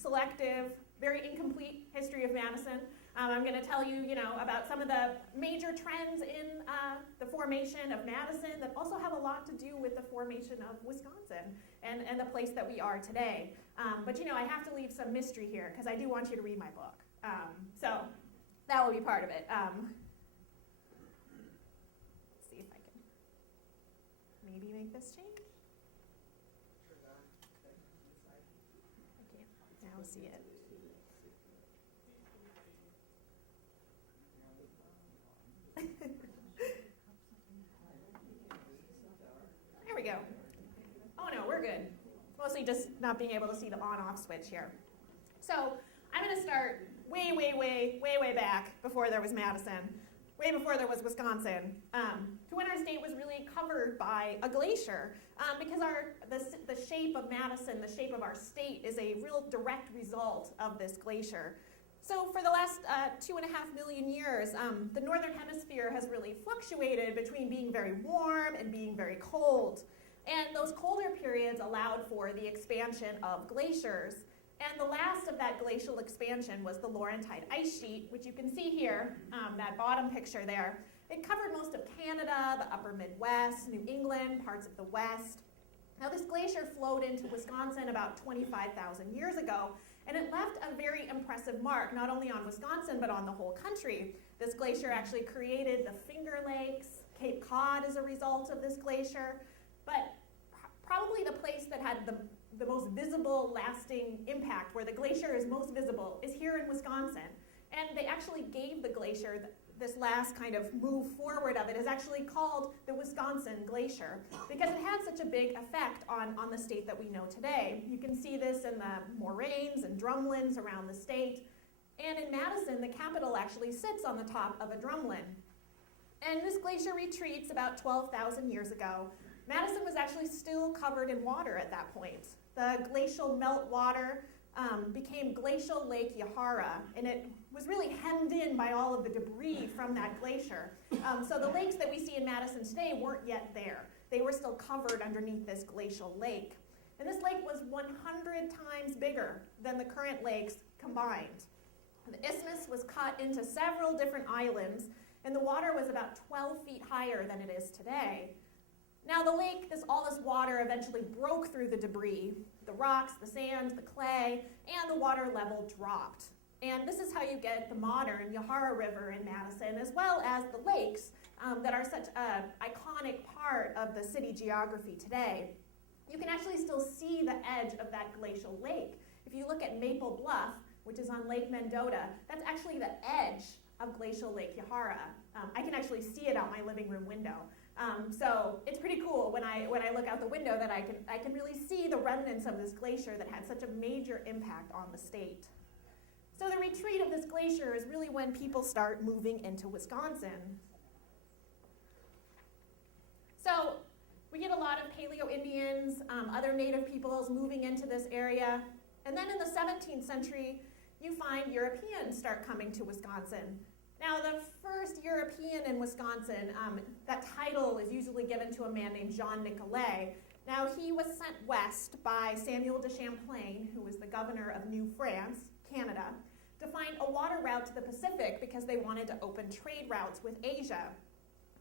selective, very incomplete history of Madison. I'm going to tell you, about some of the major trends in the formation of Madison that also have a lot to do with the formation of Wisconsin and the place that we are today. But I have to leave some mystery here because I do want you to read my book. So that will be part of it. Let's see if I can maybe make this change. I can't now see it. There we go. Oh no, we're good. Mostly just not being able to see the on-off switch here. So I'm going to start way, way, way, way, way back before there was Madison, way before there was Wisconsin, to when our state was really covered by a glacier, because the shape of Madison, the shape of our state, is a real direct result of this glacier. So for the last 2.5 million years, the northern hemisphere has really fluctuated between being very warm and being very cold. And those colder periods allowed for the expansion of glaciers. And the last of that glacial expansion was the Laurentide ice sheet, which you can see here, that bottom picture there. It covered most of Canada, the upper Midwest, New England, parts of the West. Now this glacier flowed into Wisconsin about 25,000 years ago, and it left a very impressive mark, not only on Wisconsin, but on the whole country. This glacier actually created the Finger Lakes, Cape Cod as a result of this glacier, but probably the place that had the most visible, lasting impact, where the glacier is most visible, is here in Wisconsin. And they actually gave the glacier, this last kind of move forward of it is actually called the Wisconsin Glacier, because it had such a big effect on the state that we know today. You can see this in the moraines and drumlins around the state. And in Madison, the capital actually sits on the top of a drumlin. And this glacier retreats about 12,000 years ago. Madison was actually still covered in water at that point. The glacial meltwater became Glacial Lake Yahara, and it was really hemmed in by all of the debris from that glacier. So the lakes that we see in Madison today weren't yet there. They were still covered underneath this glacial lake. And this lake was 100 times bigger than the current lakes combined. The isthmus was cut into several different islands, and the water was about 12 feet higher than it is today. Now the lake, all this water eventually broke through the debris, the rocks, the sand, the clay, and the water level dropped. And this is how you get the modern Yahara River in Madison, as well as the lakes that are such an iconic part of the city geography today. You can actually still see the edge of that glacial lake. If you look at Maple Bluff, which is on Lake Mendota, that's actually the edge of Glacial Lake Yahara. I can actually see it out my living room window. So it's pretty cool when I look out the window that I can really see the remnants of this glacier that had such a major impact on the state. So the retreat of this glacier is really when people start moving into Wisconsin. So we get a lot of Paleo-Indians, other native peoples moving into this area. And then in the 17th century, you find Europeans start coming to Wisconsin. Now, the first European in Wisconsin, that title is usually given to a man named Jean Nicolas. Now, he was sent west by Samuel de Champlain, who was the governor of New France, Canada, to find a water route to the Pacific because they wanted to open trade routes with Asia.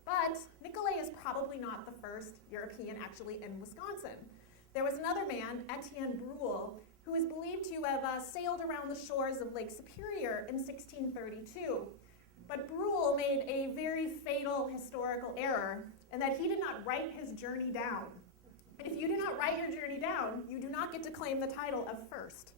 But Nicolas is probably not the first European actually in Wisconsin. There was another man, Etienne Brule, who is believed to have sailed around the shores of Lake Superior in 1632. But Brule made a very fatal historical error in that he did not write his journey down. And if you do not write your journey down, you do not get to claim the title of first.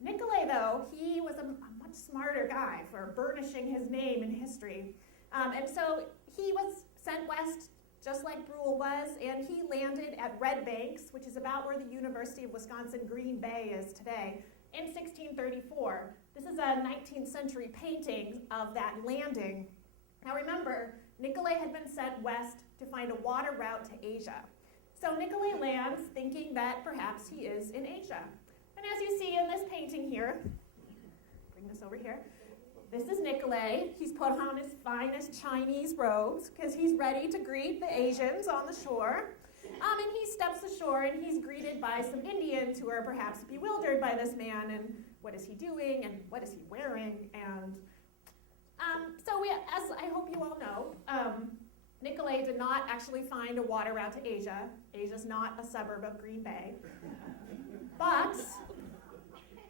Nicolas, though, he was a much smarter guy for burnishing his name in history. And so he was sent west just like Brule was, and he landed at Red Banks, which is about where the University of Wisconsin Green Bay is today, in 1634. This is a 19th century painting of that landing. Now remember, Nicolas had been sent west to find a water route to Asia. So Nicolas lands thinking that perhaps he is in Asia. And as you see in this painting here, bring this over here, this is Nicolas. He's put on his finest Chinese robes because he's ready to greet the Asians on the shore. And he steps ashore and he's greeted by some Indians who are perhaps bewildered by this man and what is he doing and what is he wearing. And as I hope you all know, Nicolas did not actually find a water route to Asia. Asia's not a suburb of Green Bay. But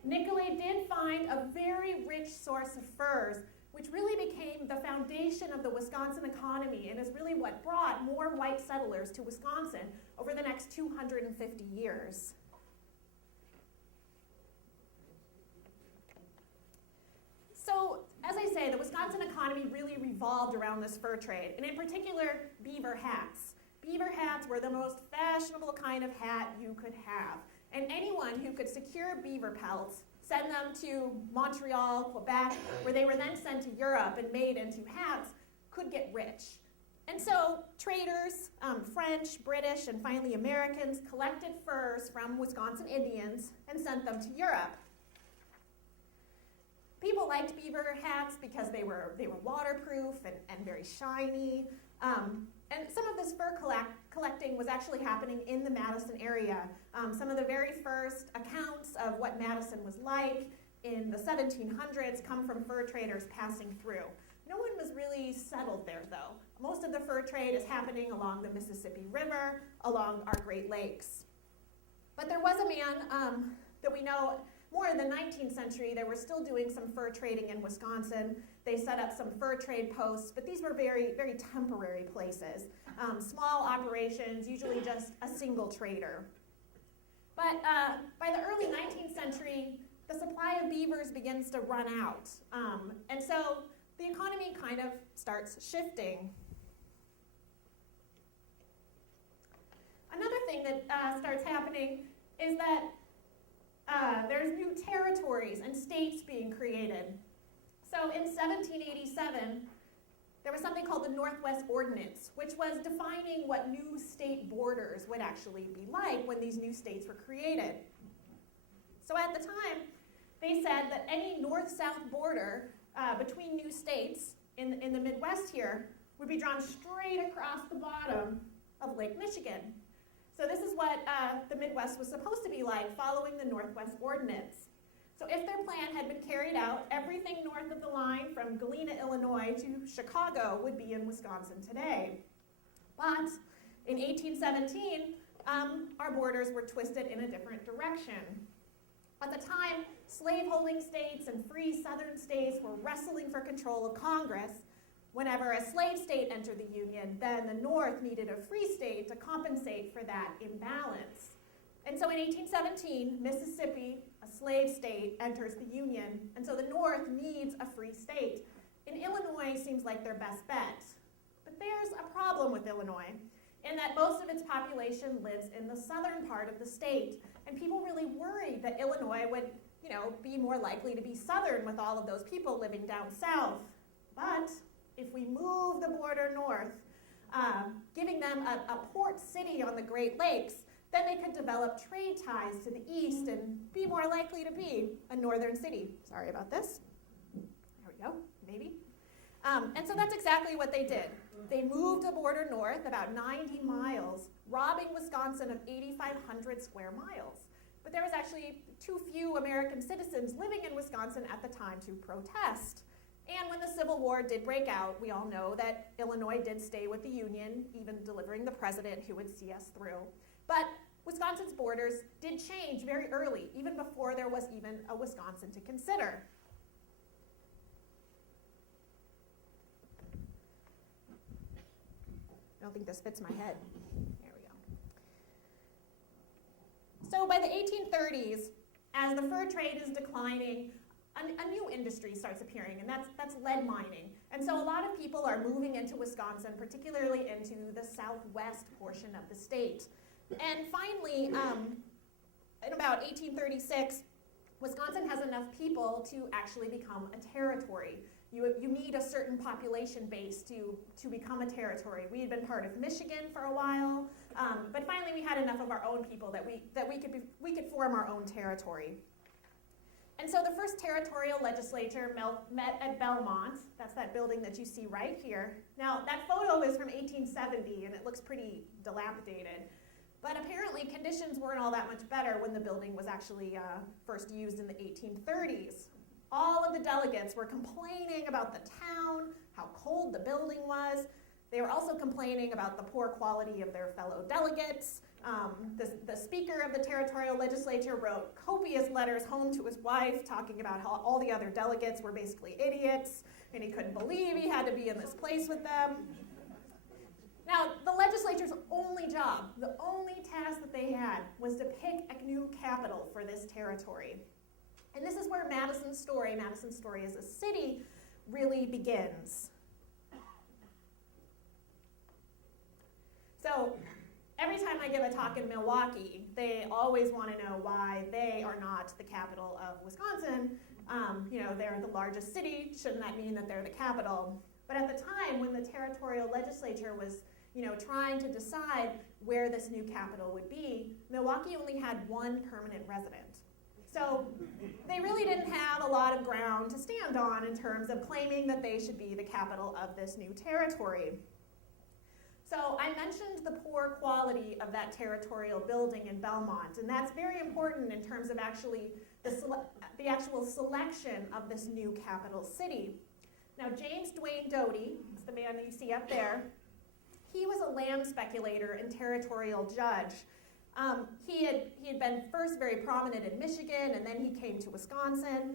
Nicolas did find a very rich source of furs, which really became the foundation of the Wisconsin economy and is really what brought more white settlers to Wisconsin over the next 250 years. So, as I say, the Wisconsin economy really revolved around this fur trade, and in particular, beaver hats. Beaver hats were the most fashionable kind of hat you could have, and anyone who could secure beaver pelts, send them to Montreal, Quebec, where they were then sent to Europe and made into hats, could get rich. And so traders, French, British, and finally Americans, collected furs from Wisconsin Indians and sent them to Europe. People liked beaver hats because they were waterproof and very shiny. And some of this fur collecting was actually happening in the Madison area. Some of the very first accounts of what Madison was like in the 1700s come from fur traders passing through. No one was really settled there, though. Most of the fur trade is happening along the Mississippi River, along our Great Lakes. But there was a man that we know more in the 19th century. They were still doing some fur trading in Wisconsin. They set up some fur trade posts, but these were very, very temporary places. Small operations, usually just a single trader. But by the early 19th century, the supply of beavers begins to run out. And so the economy kind of starts shifting. Another thing that starts happening is that there's new territories and states being created. So in 1787, there was something called the Northwest Ordinance, which was defining what new state borders would actually be like when these new states were created. So at the time, they said that any north-south border between new states in the Midwest here would be drawn straight across the bottom of Lake Michigan. So this is what the Midwest was supposed to be like following the Northwest Ordinance. So if their plan had been carried out, everything north of the line from Galena, Illinois to Chicago would be in Wisconsin today. But in 1817, our borders were twisted in a different direction. At the time, slaveholding states and free southern states were wrestling for control of Congress. Whenever a slave state entered the Union, then the North needed a free state to compensate for that imbalance. And so in 1817, Mississippi, a slave state, enters the Union, and so the North needs a free state. And Illinois seems like their best bet. But there's a problem with Illinois, in that most of its population lives in the southern part of the state, and people really worried that Illinois would, be more likely to be southern with all of those people living down south. But if we move the border north, giving them a port city on the Great Lakes, then they could develop trade ties to the east and be more likely to be a northern city. Sorry about this. There we go, maybe. And so that's exactly what they did. They moved the border north about 90 miles, robbing Wisconsin of 8,500 square miles. But there was actually too few American citizens living in Wisconsin at the time to protest. And when the Civil War did break out, we all know that Illinois did stay with the Union, even delivering the president who would see us through. But Wisconsin's borders did change very early, even before there was even a Wisconsin to consider. I don't think this fits my head. There we go. So by the 1830s, as the fur trade is declining, a new industry starts appearing, and that's lead mining. And so a lot of people are moving into Wisconsin, particularly into the southwest portion of the state. And finally, in about 1836, Wisconsin has enough people to actually become a territory. You need a certain population base to become a territory. We had been part of Michigan for a while, but finally we had enough of our own people that we could form our own territory. And so the first Territorial Legislature met at Belmont. That's that building that you see right here. Now, that photo is from 1870, and it looks pretty dilapidated. But apparently conditions weren't all that much better when the building was actually first used in the 1830s. All of the delegates were complaining about the town, how cold the building was. They were also complaining about the poor quality of their fellow delegates. The speaker of the Territorial Legislature wrote copious letters home to his wife talking about how all the other delegates were basically idiots, and he couldn't believe he had to be in this place with them. Now, the legislature's only job, the only task that they had, was to pick a new capital for this territory. And this is where Madison's story as a city, really begins. So, every time I give a talk in Milwaukee, they always want to know why they are not the capital of Wisconsin. They're the largest city. Shouldn't that mean that they're the capital? But at the time when the Territorial Legislature was trying to decide where this new capital would be, Milwaukee only had one permanent resident. So they really didn't have a lot of ground to stand on in terms of claiming that they should be the capital of this new territory. So I mentioned the poor quality of that territorial building in Belmont, and that's very important in terms of actually the actual selection of this new capital city. Now, James Duane Doty, that's the man that you see up there, he was a land speculator and territorial judge. He had been first very prominent in Michigan, and then he came to Wisconsin.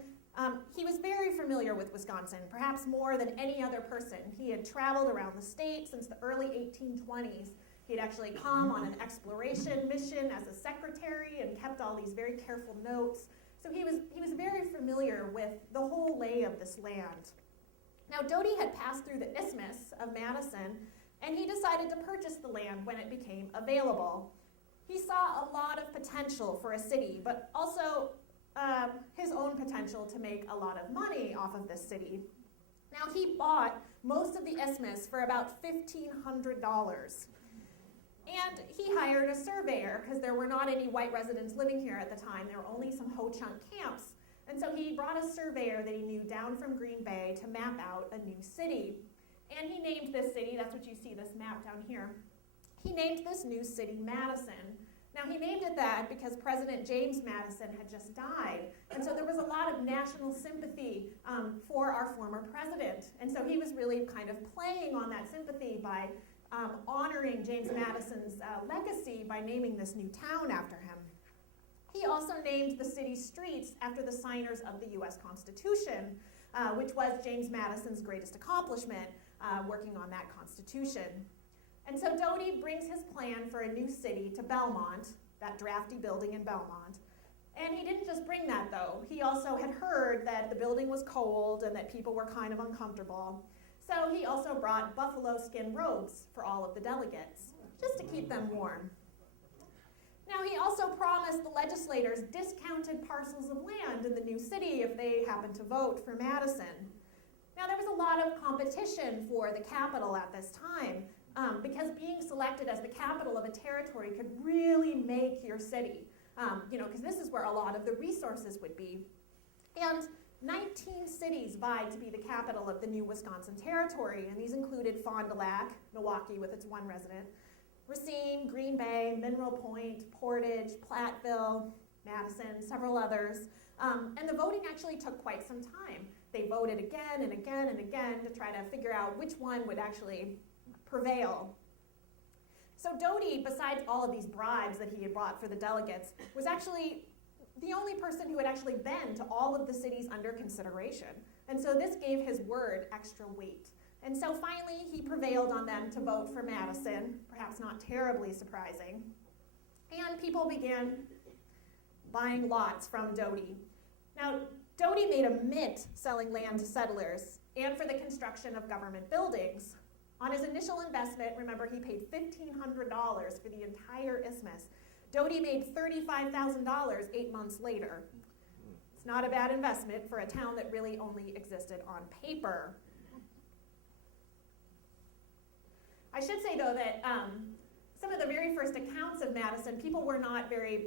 He was very familiar with Wisconsin, perhaps more than any other person. He had traveled around the state since the early 1820s. He had actually come on an exploration mission as a secretary and kept all these very careful notes. So he was very familiar with the whole lay of this land. Now, Doty had passed through the Isthmus of Madison, and he decided to purchase the land when it became available. He saw a lot of potential for a city, but also his own potential to make a lot of money off of this city. Now, he bought most of the Isthmus for about $1,500. And he hired a surveyor, because there were not any white residents living here at the time. There were only some ho-chunk camps. And so he brought a surveyor that he knew down from Green Bay to map out a new city. And he named this city, that's what you see, this map down here. He named this new city Madison. Now, he named it that because President James Madison had just died. And so there was a lot of national sympathy for our former president. And so he was really kind of playing on that sympathy by honoring James Madison's legacy by naming this new town after him. He also named the city's streets after the signers of the U.S. Constitution, which was James Madison's greatest accomplishment, working on that Constitution. And so Doty brings his plan for a new city to Belmont, that drafty building in Belmont. And he didn't just bring that, though. He also had heard that the building was cold and that people were kind of uncomfortable. So he also brought buffalo skin robes for all of the delegates, just to keep them warm. Now, he also promised the legislators discounted parcels of land in the new city if they happened to vote for Madison. Now, there was a lot of competition for the capital at this time, because being selected as the capital of a territory could really make your city, because this is where a lot of the resources would be. And 19 cities vied to be the capital of the new Wisconsin territory, and these included Fond du Lac, Milwaukee with its one resident, Racine, Green Bay, Mineral Point, Portage, Platteville, Madison, several others. And the voting actually took quite some time. They voted again and again and again to try to figure out which one would actually prevail. So Doty, besides all of these bribes that he had brought for the delegates, was actually the only person who had actually been to all of the cities under consideration. And so this gave his word extra weight. And so finally he prevailed on them to vote for Madison, perhaps not terribly surprising. And people began buying lots from Doty. Now, Doty made a mint selling land to settlers and for the construction of government buildings. On his initial investment, remember, he paid $1,500 for the entire isthmus. Doty made $35,000 8 months later. It's not a bad investment for a town that really only existed on paper. I should say, though, that some of the very first accounts of Madison, people were not very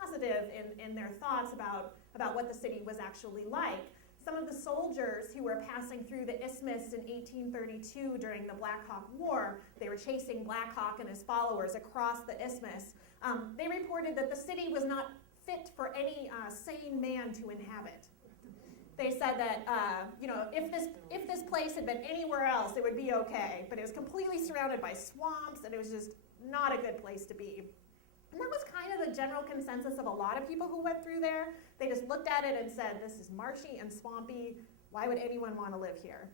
positive in their thoughts about what the city was actually like. Some of the soldiers who were passing through the isthmus in 1832 during the Black Hawk War, they were chasing Black Hawk and his followers across the isthmus. They reported that the city was not fit for any sane man to inhabit. They said that if this place had been anywhere else, it would be okay, but it was completely surrounded by swamps, and it was just not a good place to be. And that was kind of the general consensus of a lot of people who went through there. They just looked at it and said, this is marshy and swampy. Why would anyone want to live here?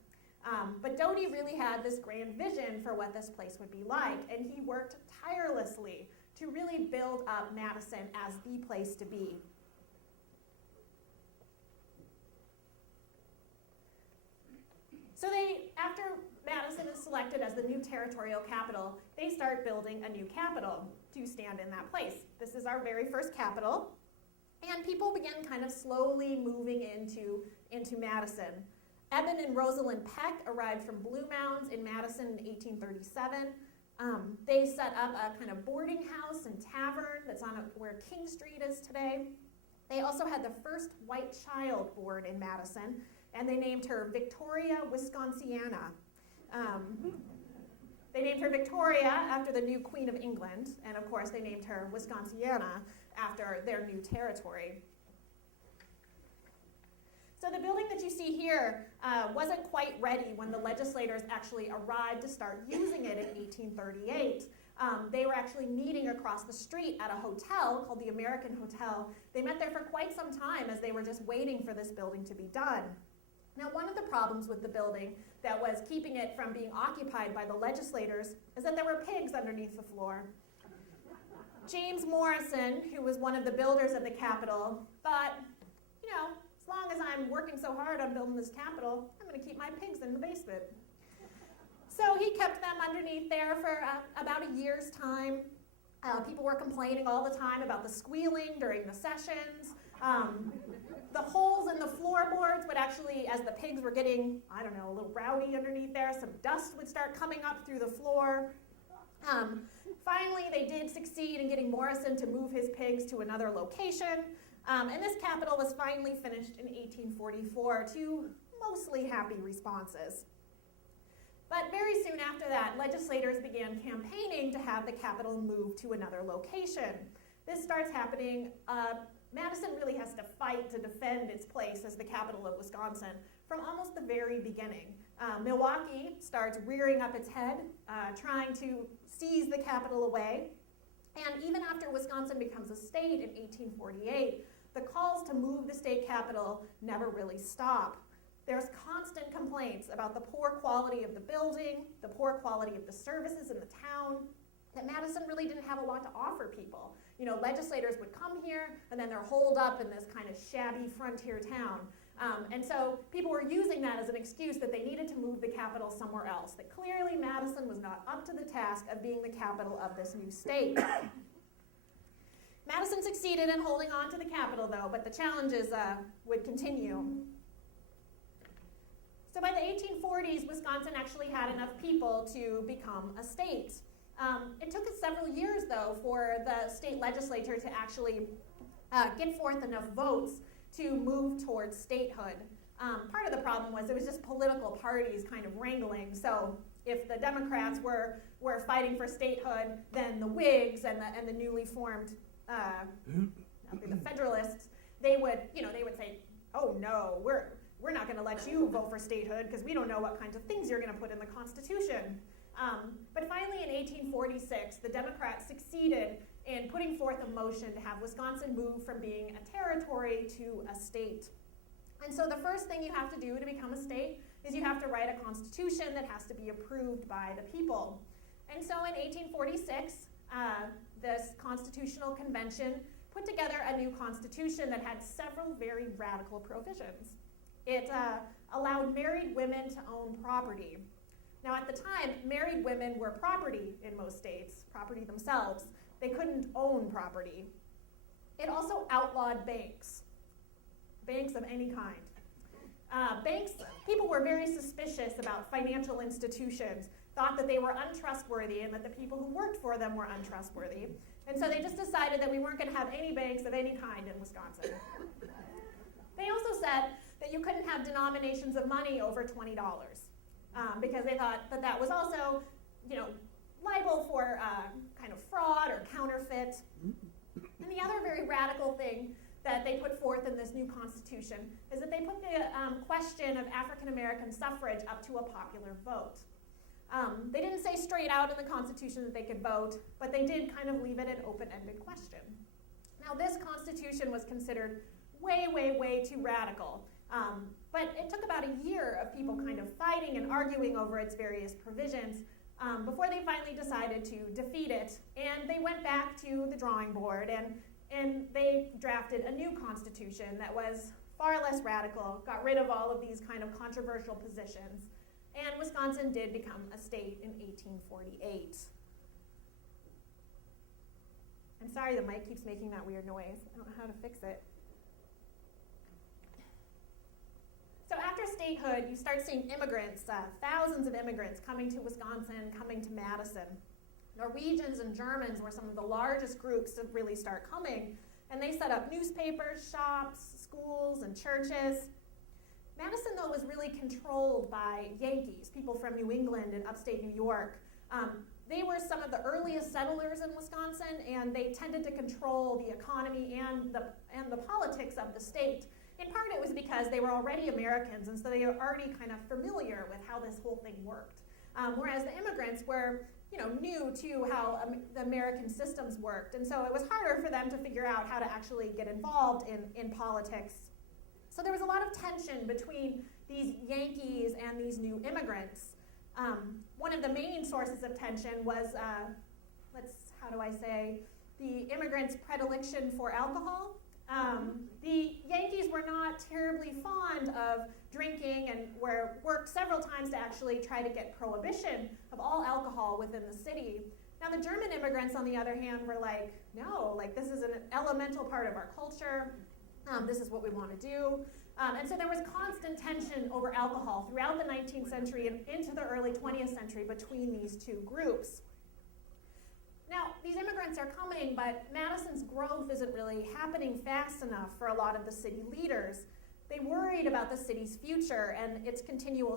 But Doty really had this grand vision for what this place would be like, and he worked tirelessly to really build up Madison as the place to be. So after Madison is selected as the new territorial capital, they start building a new capital to stand in that place. This is our very first capital, and people begin kind of slowly moving into Madison. Eben and Rosalind Peck arrived from Blue Mounds in Madison in 1837. They set up a kind of boarding house and tavern that's on where King Street is today. They also had the first white child born in Madison, and they named her Victoria Wisconsiana. They named her Victoria after the new Queen of England, and of course they named her Wisconsiana after their new territory. So the building that you see here wasn't quite ready when the legislators actually arrived to start using it in 1838. They were actually meeting across the street at a hotel called the American Hotel. They met there for quite some time as they were just waiting for this building to be done. Now, one of the problems with the building that was keeping it from being occupied by the legislators is that there were pigs underneath the floor. James Morrison, who was one of the builders of the Capitol, thought, as long as I'm working so hard on building this Capitol, I'm going to keep my pigs in the basement. So he kept them underneath there for about a year's time. People were complaining all the time about the squealing during the sessions. The holes in the floorboards would actually, as the pigs were getting, a little rowdy underneath there, some dust would start coming up through the floor. Finally, they did succeed in getting Morrison to move his pigs to another location. And this Capitol was finally finished in 1844 to mostly happy responses. But very soon after that, legislators began campaigning to have the Capitol move to another location. This starts happening. Madison really has to fight to defend its place as the capital of Wisconsin from almost the very beginning. Milwaukee starts rearing up its head, trying to seize the capital away. And even after Wisconsin becomes a state in 1848, the calls to move the state capital never really stop. There's constant complaints about the poor quality of the building, the poor quality of the services in the town, that Madison really didn't have a lot to offer people. Legislators would come here, and then they're holed up in this kind of shabby frontier town. And so people were using that as an excuse that they needed to move the capital somewhere else, that clearly Madison was not up to the task of being the capital of this new state. Madison succeeded in holding on to the capital, though, but the challenges would continue. So by the 1840s, Wisconsin actually had enough people to become a state. It took us several years, though, for the state legislature to actually get forth enough votes to move towards statehood. Part of the problem was it was just political parties kind of wrangling. So if the Democrats were fighting for statehood, then the Whigs and the newly formed the Federalists, they would say, oh no, we're not going to let you vote for statehood because we don't know what kinds of things you're going to put in the Constitution. But finally, in 1846, the Democrats succeeded in putting forth a motion to have Wisconsin move from being a territory to a state. And so the first thing you have to do to become a state is you have to write a constitution that has to be approved by the people. And so in 1846, this Constitutional Convention put together a new constitution that had several very radical provisions. It allowed married women to own property. Now at the time, married women were property in most states, property themselves. They couldn't own property. It also outlawed banks of any kind. People were very suspicious about financial institutions, thought that they were untrustworthy and that the people who worked for them were untrustworthy. And so they just decided that we weren't going to have any banks of any kind in Wisconsin. They also said that you couldn't have denominations of money over $20 because they thought that was also, liable for kind of fraud or counterfeit. And the other very radical thing that they put forth in this new constitution is that they put the question of African American suffrage up to a popular vote. They didn't say straight out in the Constitution that they could vote, but they did kind of leave it an open-ended question. Now, this Constitution was considered way, way, way too radical, but it took about a year of people kind of fighting and arguing over its various provisions before they finally decided to defeat it, and they went back to the drawing board, and they drafted a new Constitution that was far less radical, got rid of all of these kind of controversial positions, and Wisconsin did become a state in 1848. I'm sorry, the mic keeps making that weird noise. I don't know how to fix it. So after statehood, you start seeing immigrants, thousands of immigrants coming to Wisconsin, coming to Madison. Norwegians and Germans were some of the largest groups to really start coming, and they set up newspapers, shops, schools, and churches. Madison, though, was really controlled by Yankees, people from New England and upstate New York. They were some of the earliest settlers in Wisconsin, and they tended to control the economy and the politics of the state. In part, it was because they were already Americans, and so they were already kind of familiar with how this whole thing worked. Whereas the immigrants were, new to how the American systems worked, and so it was harder for them to figure out how to actually get involved in politics. So there was a lot of tension between these Yankees and these new immigrants. One of the main sources of tension was, the immigrants' predilection for alcohol. The Yankees were not terribly fond of drinking and worked several times to actually try to get prohibition of all alcohol within the city. Now the German immigrants, on the other hand, were like, no, this is an elemental part of our culture. This is what we want to do. And so there was constant tension over alcohol throughout the 19th century and into the early 20th century between these two groups. Now, these immigrants are coming, but Madison's growth isn't really happening fast enough for a lot of the city leaders. They worried about the city's future and its continual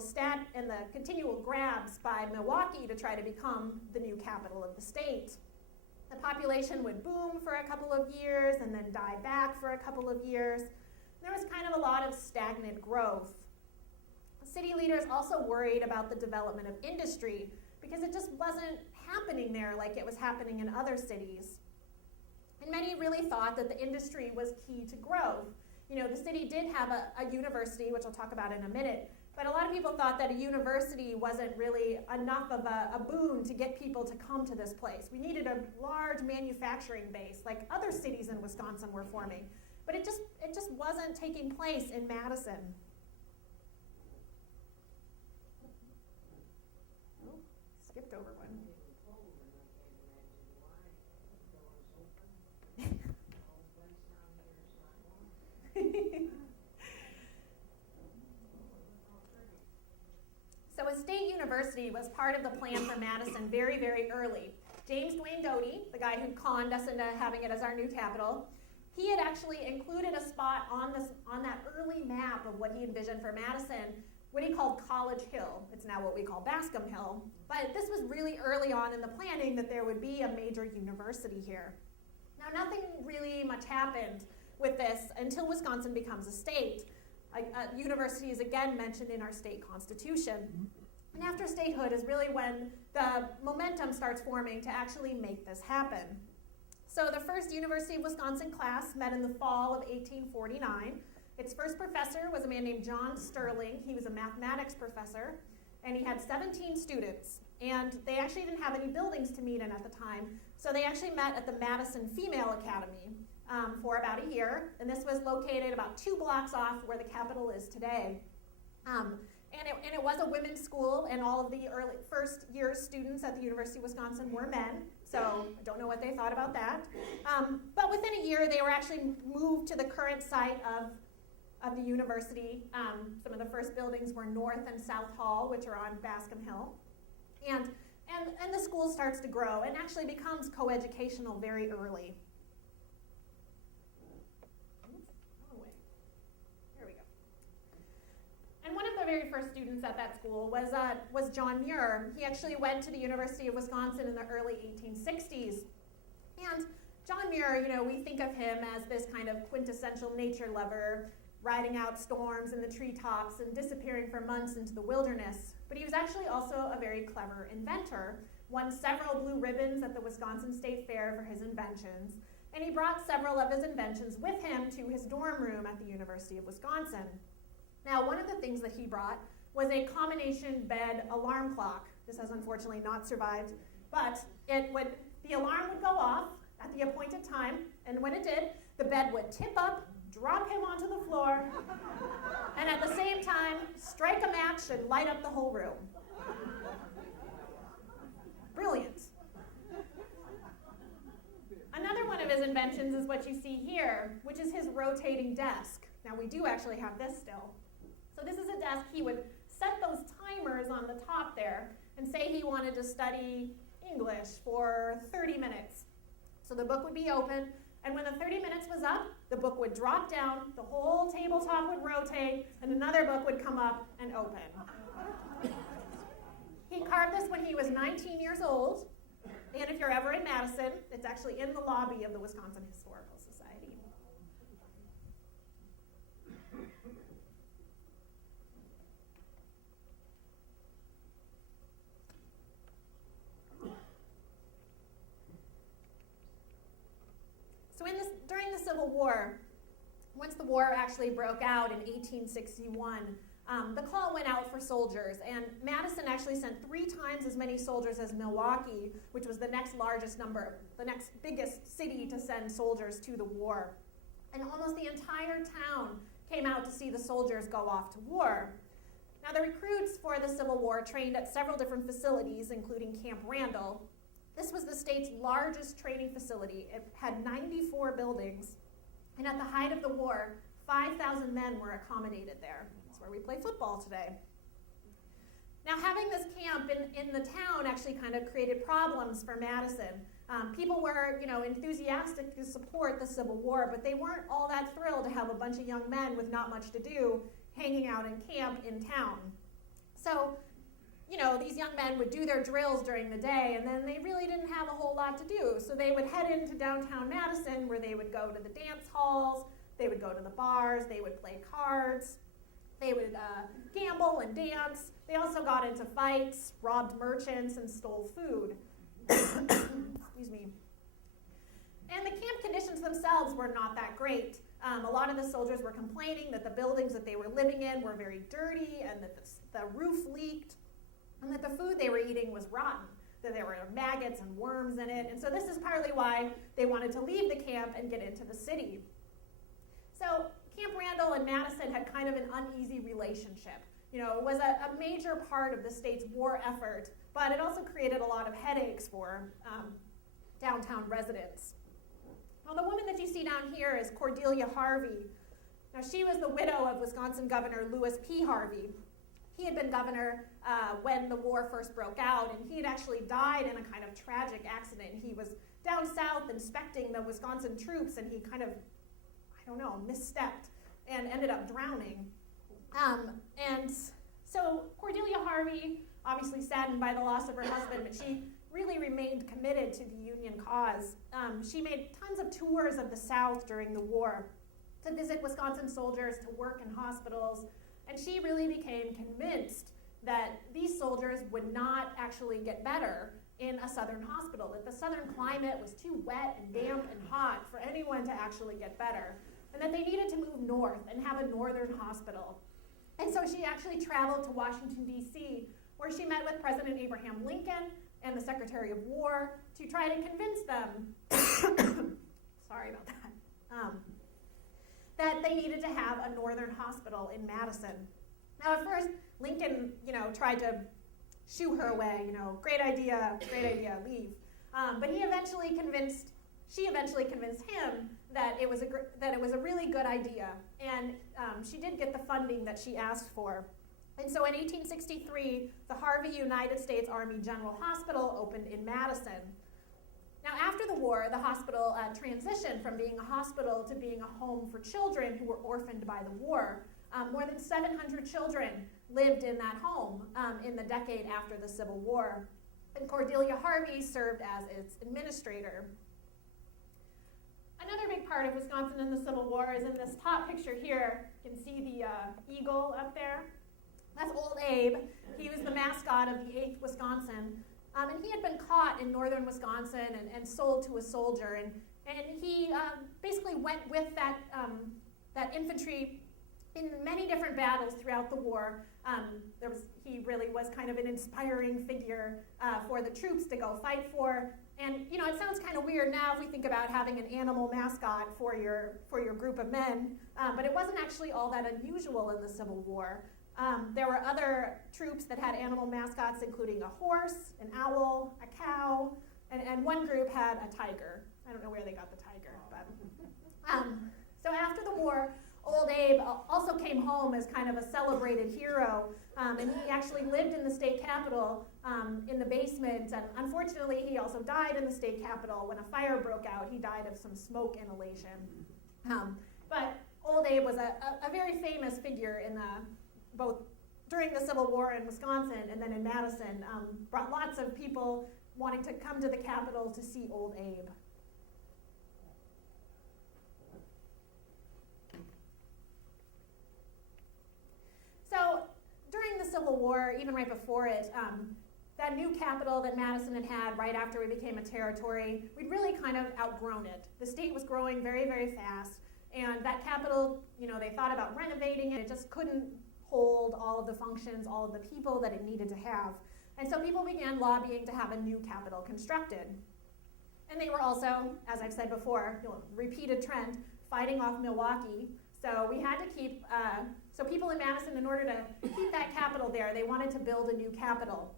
grabs by Milwaukee to try to become the new capital of the state. The population would boom for a couple of years and then die back for a couple of years. There was kind of a lot of stagnant growth. City leaders also worried about the development of industry because it just wasn't happening there like it was happening in other cities. And many really thought that the industry was key to growth. The city did have a university, which I'll talk about in a minute, but a lot of people thought that a university wasn't really enough of a boon to get people to come to this place. We needed a large manufacturing base like other cities in Wisconsin were forming, but it just wasn't taking place in Madison. Oh, skipped over one. So a state university was part of the plan for Madison very, very early. James Duane Doty, the guy who conned us into having it as our new capital, he had actually included a spot on that early map of what he envisioned for Madison, what he called College Hill. It's now what we call Bascom Hill. But this was really early on in the planning that there would be a major university here. Now, nothing really much happened with this until Wisconsin becomes a state. A university is again mentioned in our state constitution. And after statehood is really when the momentum starts forming to actually make this happen. So the first University of Wisconsin class met in the fall of 1849. Its first professor was a man named John Sterling. He was a mathematics professor, and he had 17 students. And they actually didn't have any buildings to meet in at the time, so they actually met at the Madison Female Academy for about a year, and this was located about 2 blocks off where the Capitol is today. And it was a women's school, and all of the early first year students at the University of Wisconsin were men, so I don't know what they thought about that. But within a year, they were actually moved to the current site of the university. Some of the first buildings were North and South Hall, which are on Bascom Hill. And the school starts to grow and actually becomes coeducational very early. And one of the very first students at that school was John Muir. He actually went to the University of Wisconsin in the early 1860s. And John Muir, we think of him as this kind of quintessential nature lover, riding out storms in the treetops and disappearing for months into the wilderness. But he was actually also a very clever inventor, won several blue ribbons at the Wisconsin State Fair for his inventions, and he brought several of his inventions with him to his dorm room at the University of Wisconsin. Now, one of the things that he brought was a combination bed alarm clock. This has unfortunately not survived, but the alarm would go off at the appointed time, and when it did, the bed would tip up, drop him onto the floor, and at the same time, strike a match and light up the whole room. Brilliant. Another one of his inventions is what you see here, which is his rotating desk. Now, we do actually have this still. So this is a desk. He would set those timers on the top there and say he wanted to study English for 30 minutes. So the book would be open, and when the 30 minutes was up, the book would drop down, the whole tabletop would rotate, and another book would come up and open. He carved this when he was 19 years old, and if you're ever in Madison, it's actually in the lobby of the Wisconsin Historical Society. So during the Civil War, once the war actually broke out in 1861, the call went out for soldiers, and Madison actually sent 3 times as many soldiers as Milwaukee, which was the next biggest city to send soldiers to the war. And almost the entire town came out to see the soldiers go off to war. Now, the recruits for the Civil War trained at several different facilities, including Camp Randall. This was the state's largest training facility. It had 94 buildings, and at the height of the war, 5,000 men were accommodated there. That's where we play football today. Now, having this camp in the town actually kind of created problems for Madison. People were, enthusiastic to support the Civil War, but they weren't all that thrilled to have a bunch of young men with not much to do hanging out in camp in town. So, these young men would do their drills during the day, and then they really didn't have a whole lot to do. So they would head into downtown Madison, where they would go to the dance halls, they would go to the bars, they would play cards, they would gamble and dance. They also got into fights, robbed merchants, and stole food. Excuse me. And the camp conditions themselves were not that great. A lot of the soldiers were complaining that the buildings that they were living in were very dirty, and that the roof leaked, and that the food they were eating was rotten, that there were maggots and worms in it. And so this is partly why they wanted to leave the camp and get into the city. So Camp Randall and Madison had kind of an uneasy relationship. It was a major part of the state's war effort, but it also created a lot of headaches for downtown residents. Now, the woman that you see down here is Cordelia Harvey. Now, she was the widow of Wisconsin Governor Lewis P. Harvey. He had been governor when the war first broke out, and he had actually died in a kind of tragic accident. He was down south inspecting the Wisconsin troops, and he kind of, misstepped and ended up drowning. And so Cordelia Harvey, obviously saddened by the loss of her husband, but she really remained committed to the Union cause. She made tons of tours of the South during the war to visit Wisconsin soldiers, to work in hospitals, and she really became convinced that these soldiers would not actually get better in a southern hospital, that the southern climate was too wet and damp and hot for anyone to actually get better, and that they needed to move north and have a northern hospital. And so she actually traveled to Washington, D.C., where she met with President Abraham Lincoln and the Secretary of War to try to convince them, sorry about that, that they needed to have a northern hospital in Madison. Now, at first, Lincoln, tried to shoo her away, great idea, leave. But she eventually convinced him that it was a really good idea, and she did get the funding that she asked for. And so in 1863, the Harvey United States Army General Hospital opened in Madison. Now, after the war, the hospital transitioned from being a hospital to being a home for children who were orphaned by the war. More than 700 children lived in that home in the decade after the Civil War. And Cordelia Harvey served as its administrator. Another big part of Wisconsin in the Civil War is in this top picture here. You can see the eagle up there. That's Old Abe. He was the mascot of the 8th Wisconsin. And he had been caught in northern Wisconsin and sold to a soldier. And he basically went with that infantry in many different battles throughout the war. He really was kind of an inspiring figure for the troops to go fight for. And you know, it sounds kind of weird now if we think about having an animal mascot for your group of men, but it wasn't actually all that unusual in the Civil War. There were other troops that had animal mascots, including a horse, an owl, a cow, and one group had a tiger. I don't know where they got the tiger, but so after the war, Old Abe also came home as kind of a celebrated hero, and he actually lived in the state capitol in the basement, and unfortunately he also died in the state capitol. When a fire broke out, he died of some smoke inhalation. But Old Abe was a very famous figure in both during the Civil War in Wisconsin and then in Madison, brought lots of people wanting to come to the Capitol to see Old Abe. So during the Civil War, even right before it, that new capital that Madison had right after we became a territory, we'd really kind of outgrown it. The state was growing very, very fast, and that capital, you know, they thought about renovating it. It just couldn't hold all of the functions, all of the people that it needed to have. And so people began lobbying to have a new capital constructed. And they were also, as I've said before, repeated trend, fighting off Milwaukee. So we had to keep, so people in Madison, in order to keep that capital there, they wanted to build a new capital.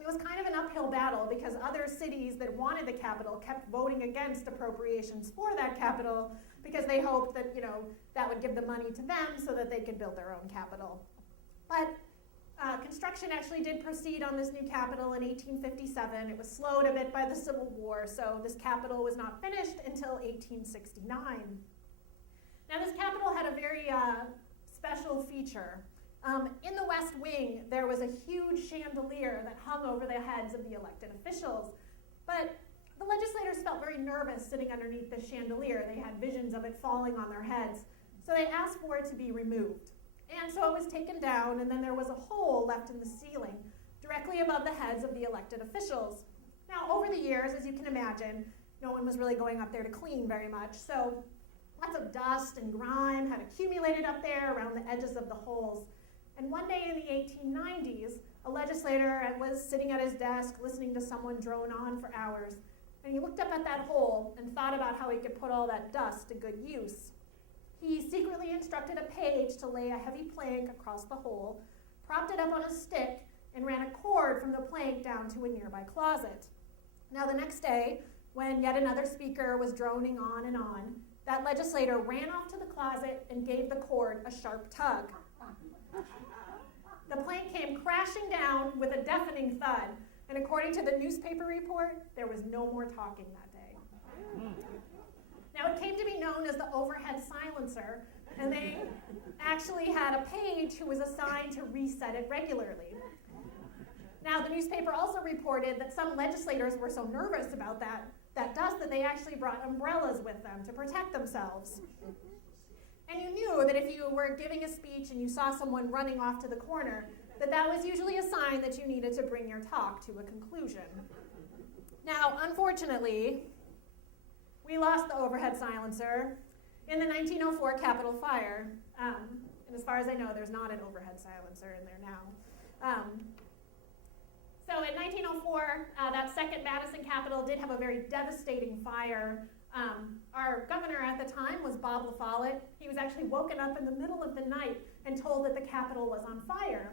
It was kind of an uphill battle because other cities that wanted the capital kept voting against appropriations for that capital because they hoped that, you know, that would give the money to them so that they could build their own capital. But construction actually did proceed on this new capital in 1857. It was slowed a bit by the Civil War, so this capital was not finished until 1869. Now this capital had a very special feature. In the West Wing, there was a huge chandelier that hung over the heads of the elected officials. But the legislators felt very nervous sitting underneath the chandelier. They had visions of it falling on their heads. So they asked for it to be removed. And so it was taken down, and then there was a hole left in the ceiling directly above the heads of the elected officials. Now, over the years, as you can imagine, no one was really going up there to clean very much. So lots of dust and grime had accumulated up there around the edges of the holes. And one day in the 1890s, a legislator was sitting at his desk listening to someone drone on for hours. And he looked up at that hole and thought about how he could put all that dust to good use. He secretly instructed a page to lay a heavy plank across the hole, propped it up on a stick, and ran a cord from the plank down to a nearby closet. Now the next day, when yet another speaker was droning on and on, that legislator ran off to the closet and gave the cord a sharp tug. The plank came crashing down with a deafening thud, and according to the newspaper report, there was no more talking that day. Now it came to be known as the overhead silencer, and they actually had a page who was assigned to reset it regularly. Now the newspaper also reported that some legislators were so nervous about that dust that they actually brought umbrellas with them to protect themselves. And you knew that if you were giving a speech and you saw someone running off to the corner, that was usually a sign that you needed to bring your talk to a conclusion. Now, unfortunately, we lost the overhead silencer in the 1904 Capitol fire. And as far as I know, there's not an overhead silencer in there now. So in 1904, that second Madison Capitol did have a very devastating fire. Our governor at the time was Bob La Follette. He was actually woken up in the middle of the night and told that the Capitol was on fire.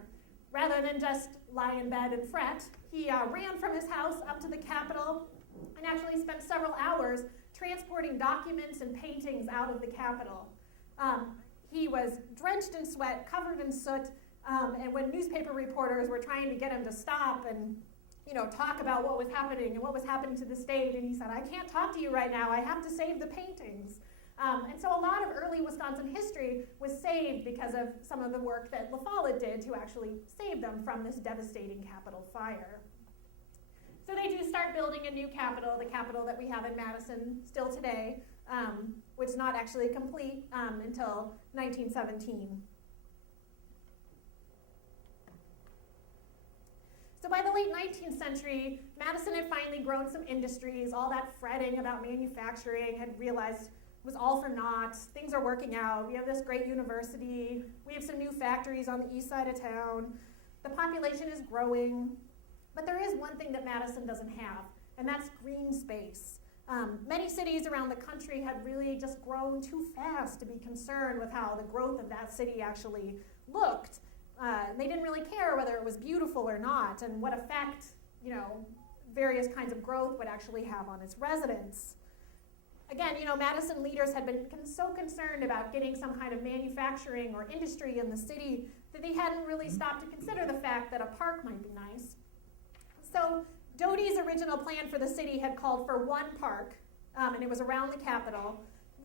Rather than just lie in bed and fret, he ran from his house up to the Capitol and actually spent several hours transporting documents and paintings out of the Capitol. He was drenched in sweat, covered in soot, and when newspaper reporters were trying to get him to stop and talk about what was happening and what was happening to the state, and he said, "I can't talk to you right now, I have to save the paintings." And so a lot of early Wisconsin history was saved because of some of the work that La Follette did to actually save them from this devastating Capitol fire. So they do start building a new Capitol, the Capitol that we have in Madison still today, which is not actually complete until 1917. So by the late 19th century, Madison had finally grown some industries. All that fretting about manufacturing had realized was all for naught. Things are working out. We have this great university. We have some new factories on the east side of town. The population is growing. But there is one thing that Madison doesn't have, and that's green space. Many cities around the country had really just grown too fast to be concerned with how the growth of that city actually looked. They didn't really care whether it was beautiful or not, and what effect, various kinds of growth would actually have on its residents. Again, Madison leaders had been so concerned about getting some kind of manufacturing or industry in the city that they hadn't really stopped to consider the fact that a park might be nice. So Doty's original plan for the city had called for one park, and it was around the Capitol.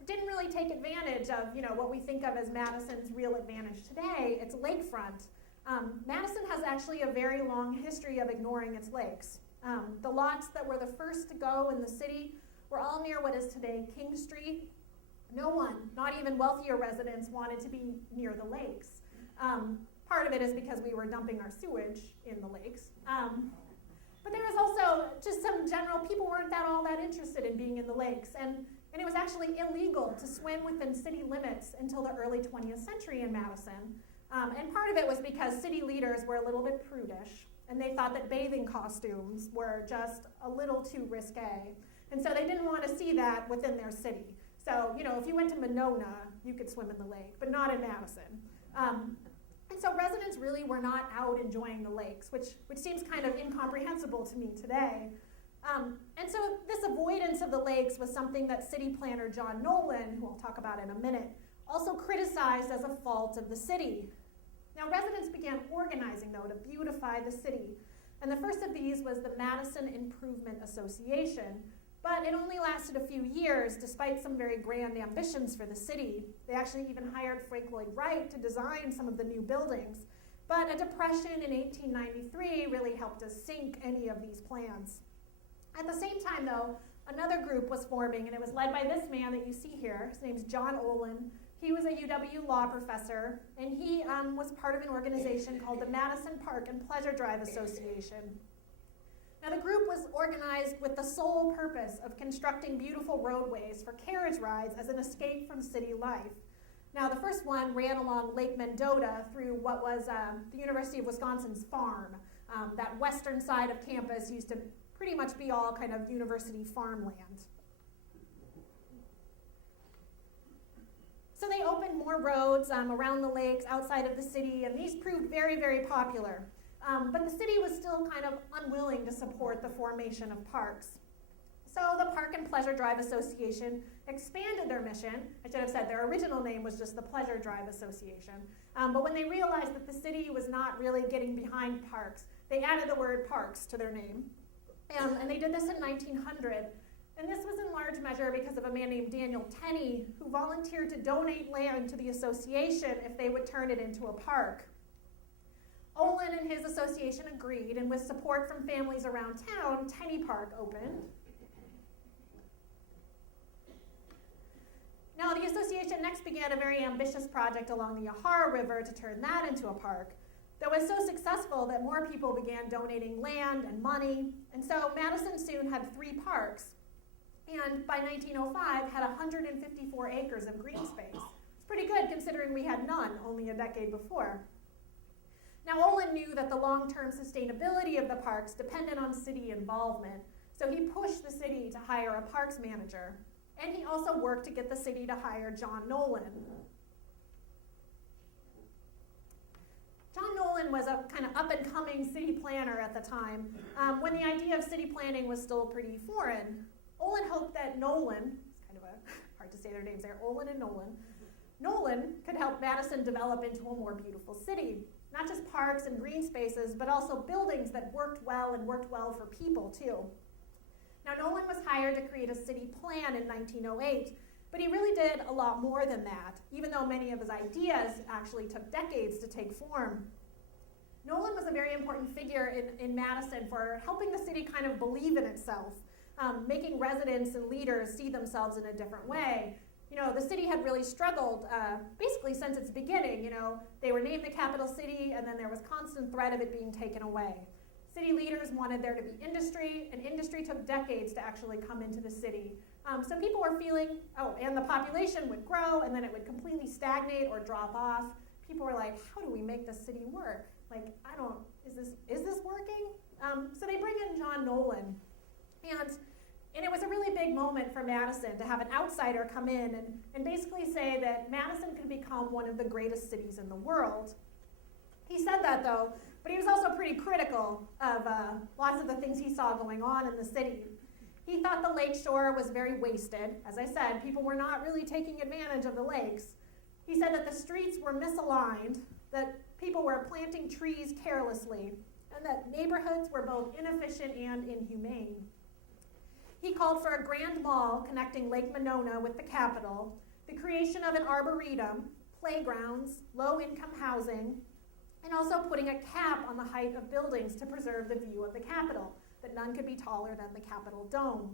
Didn't really take advantage of, what we think of as Madison's real advantage today, its lakefront. Madison has actually a very long history of ignoring its lakes. The lots that were the first to go in the city were all near what is today King Street. No one, not even wealthier residents, wanted to be near the lakes. Part of it is because we were dumping our sewage in the lakes. But there was also just some general, people weren't all that interested in being in the lakes. And it was actually illegal to swim within city limits until the early 20th century in Madison. And part of it was because city leaders were a little bit prudish, and they thought that bathing costumes were just a little too risque. And so they didn't want to see that within their city. So, if you went to Monona, you could swim in the lake, but not in Madison. And so residents really were not out enjoying the lakes, which seems kind of incomprehensible to me today. And so this avoidance of the lakes was something that city planner John Nolan, who I'll talk about in a minute, also criticized as a fault of the city. Now residents began organizing, though, to beautify the city. And the first of these was the Madison Improvement Association. But it only lasted a few years, despite some very grand ambitions for the city. They actually even hired Frank Lloyd Wright to design some of the new buildings. But a depression in 1893 really helped to sink any of these plans. At the same time, though, another group was forming, and it was led by this man that you see here. His name's John Olin. He was a UW law professor, and he was part of an organization called the Madison Park and Pleasure Drive Association. Now, the group was organized with the sole purpose of constructing beautiful roadways for carriage rides as an escape from city life. Now, the first one ran along Lake Mendota through what was the University of Wisconsin's farm. That western side of campus used to pretty much be all kind of university farmland. So they opened more roads around the lakes, outside of the city, and these proved very, very popular. But the city was still kind of unwilling to support the formation of parks. So the Park and Pleasure Drive Association expanded their mission. I should have said their original name was just the Pleasure Drive Association. But when they realized that the city was not really getting behind parks, they added the word parks to their name. And they did this in 1900. And this was in large measure because of a man named Daniel Tenney, who volunteered to donate land to the association if they would turn it into a park. Olin and his association agreed, and with support from families around town, Tenney Park opened. Now, the association next began a very ambitious project along the Yahara River to turn that into a park that was so successful that more people began donating land and money. And so Madison soon had 3 parks, and by 1905 had 154 acres of green space. It's pretty good considering we had none only a decade before. Now, Olin knew that the long-term sustainability of the parks depended on city involvement, so he pushed the city to hire a parks manager, and he also worked to get the city to hire John Nolan. John Nolan was a kind of up-and-coming city planner at the time, when the idea of city planning was still pretty foreign. Olin hoped that Nolan, it's kind of hard to say their names there, Olin and Nolan could help Madison develop into a more beautiful city. Not just parks and green spaces, but also buildings that worked well for people too. Now, Nolan was hired to create a city plan in 1908, But he really did a lot more than that, even though many of his ideas actually took decades to take form. Nolan was a very important figure in Madison for helping the city kind of believe in itself, making residents and leaders see themselves in a different way. You know, the city had really struggled basically since its beginning. You know, they were named the capital city, and then there was constant threat of it being taken away. City leaders wanted there to be industry, and industry took decades to actually come into the city. So people were feeling, and the population would grow, and then it would completely stagnate or drop off. People were like, how do we make this city work? Like, is this working? So they bring in John Nolan, and it was a really big moment for Madison to have an outsider come in and basically say that Madison could become one of the greatest cities in the world. He said that, though, but he was also pretty critical of lots of the things he saw going on in the city. He thought the lake shore was very wasted. As I said, people were not really taking advantage of the lakes. He said that the streets were misaligned, that people were planting trees carelessly, and that neighborhoods were both inefficient and inhumane. He called for a grand mall connecting Lake Monona with the capital, the creation of an arboretum, playgrounds, low-income housing, and also putting a cap on the height of buildings to preserve the view of the Capitol, that none could be taller than the Capitol dome.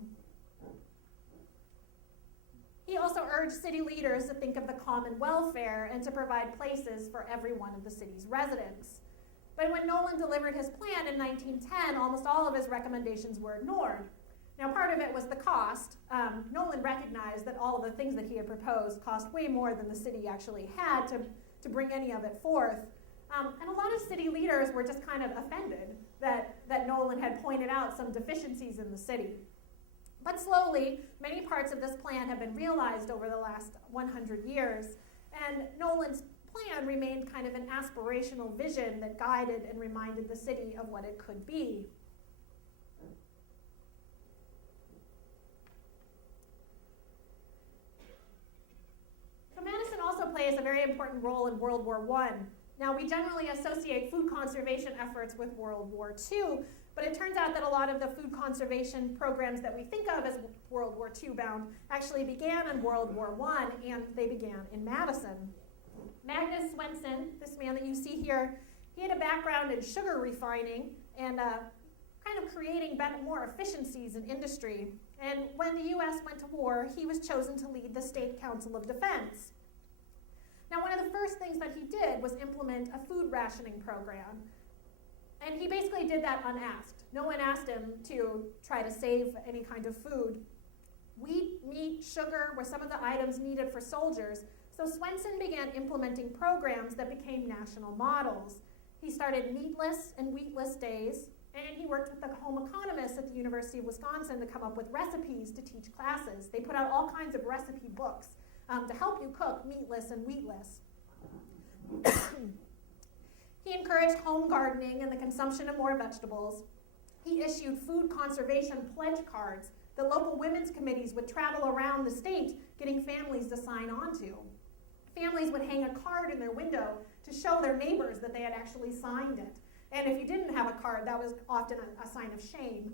He also urged city leaders to think of the common welfare and to provide places for every one of the city's residents. But when Nolan delivered his plan in 1910, almost all of his recommendations were ignored. Now, part of it was the cost. Nolan recognized that all of the things that he had proposed cost way more than the city actually had to bring any of it forth. And a lot of city leaders were just kind of offended that Nolan had pointed out some deficiencies in the city. But slowly, many parts of this plan have been realized over the last 100 years, and Nolan's plan remained kind of an aspirational vision that guided and reminded the city of what it could be. So Madison also plays a very important role in World War I. Now, we generally associate food conservation efforts with World War II, but it turns out that a lot of the food conservation programs that we think of as World War II bound actually began in World War I, and they began in Madison. Magnus Swenson, this man that you see here, he had a background in sugar refining and kind of creating more efficiencies in industry. And when the U.S. went to war, he was chosen to lead the State Council of Defense. Now, one of the first things that he did was implement a food rationing program. And he basically did that unasked. No one asked him to try to save any kind of food. Wheat, meat, sugar were some of the items needed for soldiers, so Swenson began implementing programs that became national models. He started meatless and wheatless days, and he worked with the home economists at the University of Wisconsin to come up with recipes to teach classes. They put out all kinds of recipe books to help you cook meatless and wheatless. He encouraged home gardening and the consumption of more vegetables. He issued food conservation pledge cards that local women's committees would travel around the state getting families to sign on to. Families would hang a card in their window to show their neighbors that they had actually signed it. And if you didn't have a card, that was often a sign of shame,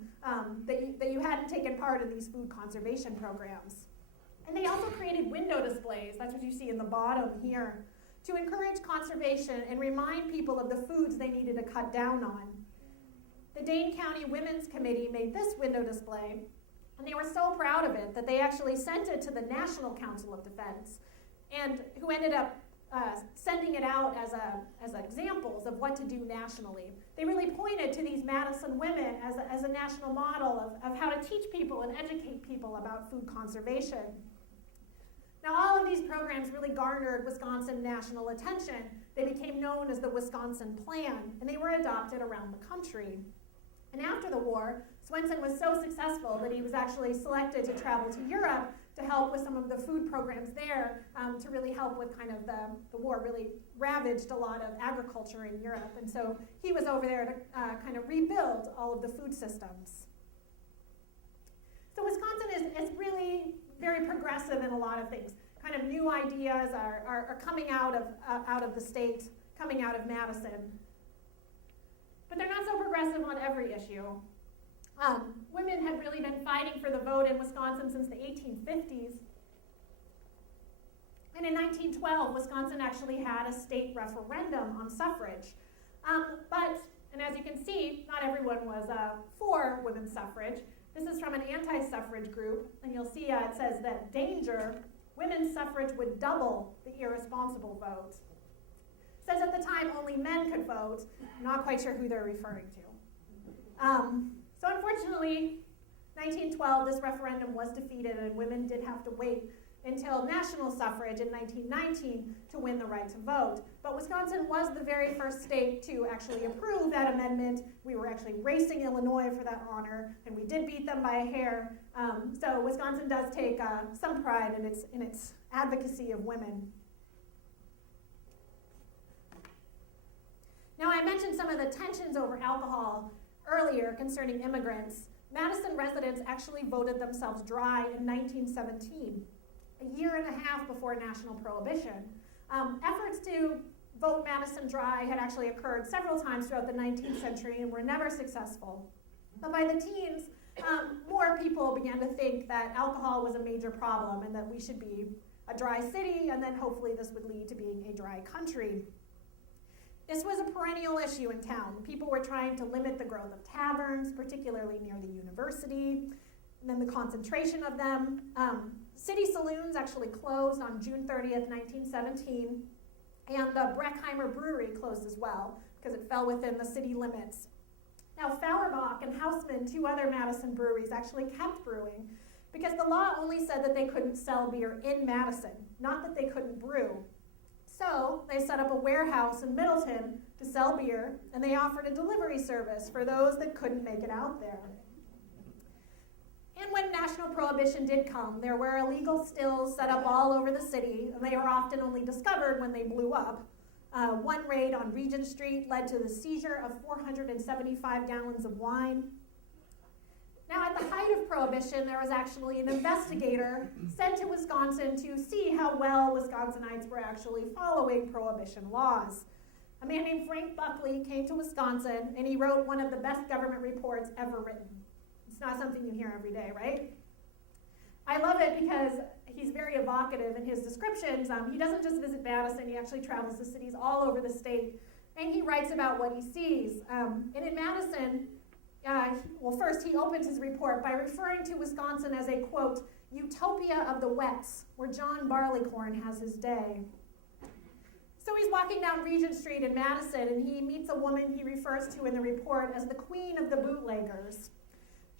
that you hadn't taken part in these food conservation programs. And they also created window displays, that's what you see in the bottom here, to encourage conservation and remind people of the foods they needed to cut down on. The Dane County Women's Committee made this window display, and they were so proud of it that they actually sent it to the National Council of Defense, and who ended up sending it out as examples of what to do nationally. They really pointed to these Madison women as a national model of how to teach people and educate people about food conservation. Now, all of these programs really garnered Wisconsin national attention. They became known as the Wisconsin Plan, and they were adopted around the country. And after the war, Swenson was so successful that he was actually selected to travel to Europe to help with some of the food programs there, to really help with kind of the war really ravaged a lot of agriculture in Europe. And so he was over there to kind of rebuild all of the food systems. So Wisconsin is really very progressive in a lot of things. Kind of new ideas are coming out of the state, coming out of Madison. But they're not so progressive on every issue. Women had really been fighting for the vote in Wisconsin since the 1850s. And in 1912, Wisconsin actually had a state referendum on suffrage. And as you can see, not everyone was for women's suffrage. This is from an anti-suffrage group, and you'll see it says that danger, women's suffrage would double the irresponsible vote. It says at the time only men could vote. I'm not quite sure who they're referring to. So unfortunately, 1912, this referendum was defeated, and women did have to wait until national suffrage in 1919 to win the right to vote. But Wisconsin was the very first state to actually approve that amendment. We were actually racing Illinois for that honor, and we did beat them by a hair. So Wisconsin does take some pride in its advocacy of women. Now, I mentioned some of the tensions over alcohol earlier concerning immigrants. Madison residents actually voted themselves dry in 1917. A year and a half before national prohibition. Efforts to vote Madison dry had actually occurred several times throughout the 19th century and were never successful. But by the teens, more people began to think that alcohol was a major problem and that we should be a dry city, and then hopefully this would lead to being a dry country. This was a perennial issue in town. People were trying to limit the growth of taverns, particularly near the university, and then the concentration of them. City saloons actually closed on June 30th, 1917, and the Breckheimer Brewery closed as well because it fell within the city limits. Now, Fauerbach and Houseman, two other Madison breweries, actually kept brewing because the law only said that they couldn't sell beer in Madison, not that they couldn't brew. So they set up a warehouse in Middleton to sell beer, and they offered a delivery service for those that couldn't make it out there. And when national prohibition did come, there were illegal stills set up all over the city, and they were often only discovered when they blew up. One raid on Regent Street led to the seizure of 475 gallons of wine. Now, at the height of prohibition, there was actually an investigator sent to Wisconsin to see how well Wisconsinites were actually following prohibition laws. A man named Frank Buckley came to Wisconsin, and he wrote one of the best government reports ever written. It's not something you hear every day, right? I love it because he's very evocative in his descriptions. He doesn't just visit Madison, he actually travels to cities all over the state, and he writes about what he sees. And in Madison, first he opens his report by referring to Wisconsin as a, quote, utopia of the wets, where John Barleycorn has his day. So he's walking down Regent Street in Madison, and he meets a woman he refers to in the report as the queen of the bootleggers.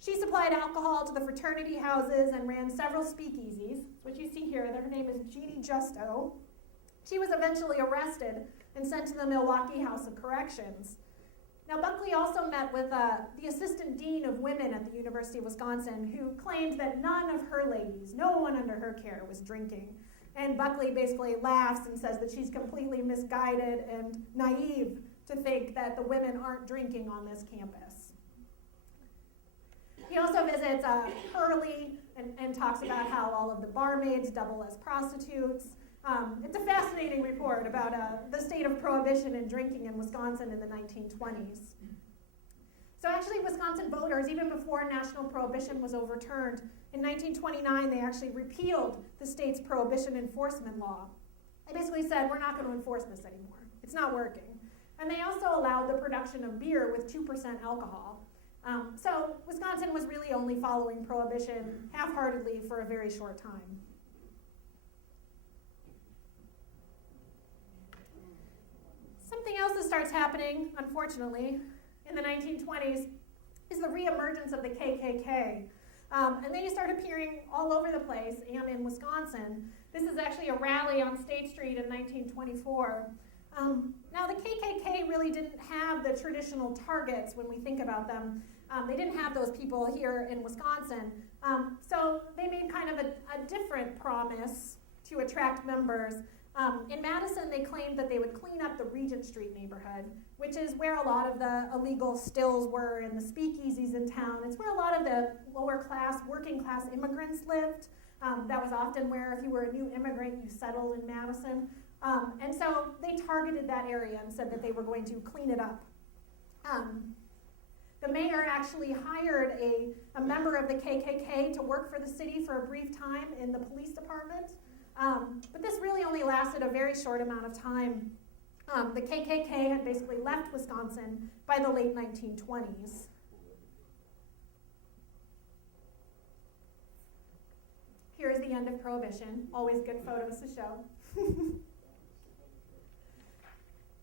She supplied alcohol to the fraternity houses and ran several speakeasies, which you see here. Her name is Jeannie Justo. She was eventually arrested and sent to the Milwaukee House of Corrections. Now, Buckley also met with the assistant dean of women at the University of Wisconsin, who claimed that none of her ladies, no one under her care, was drinking. And Buckley basically laughs and says that she's completely misguided and naive to think that the women aren't drinking on this campus. He also visits Hurley and talks about how all of the barmaids double as prostitutes. It's a fascinating report about the state of prohibition and drinking in Wisconsin in the 1920s. So actually, Wisconsin voters, even before national prohibition was overturned, in 1929, they actually repealed the state's prohibition enforcement law. They basically said, we're not going to enforce this anymore. It's not working. And they also allowed the production of beer with 2% alcohol. So Wisconsin was really only following prohibition half-heartedly for a very short time. Something else that starts happening, unfortunately, in the 1920s is the reemergence of the KKK. And they start appearing all over the place and in Wisconsin. This is actually a rally on State Street in 1924. Now, the KKK really didn't have the traditional targets when we think about them. They didn't have those people here in Wisconsin. So they made kind of a different promise to attract members. In Madison, they claimed that they would clean up the Regent Street neighborhood, which is where a lot of the illegal stills were and the speakeasies in town. It's where a lot of the lower class, working class immigrants lived. That was often where, if you were a new immigrant, you settled in Madison. And so they targeted that area and said that they were going to clean it up. The mayor actually hired a member of the KKK to work for the city for a brief time in the police department. But this really only lasted a very short amount of time. The KKK had basically left Wisconsin by the late 1920s. Here's the end of Prohibition. Always good photos to show.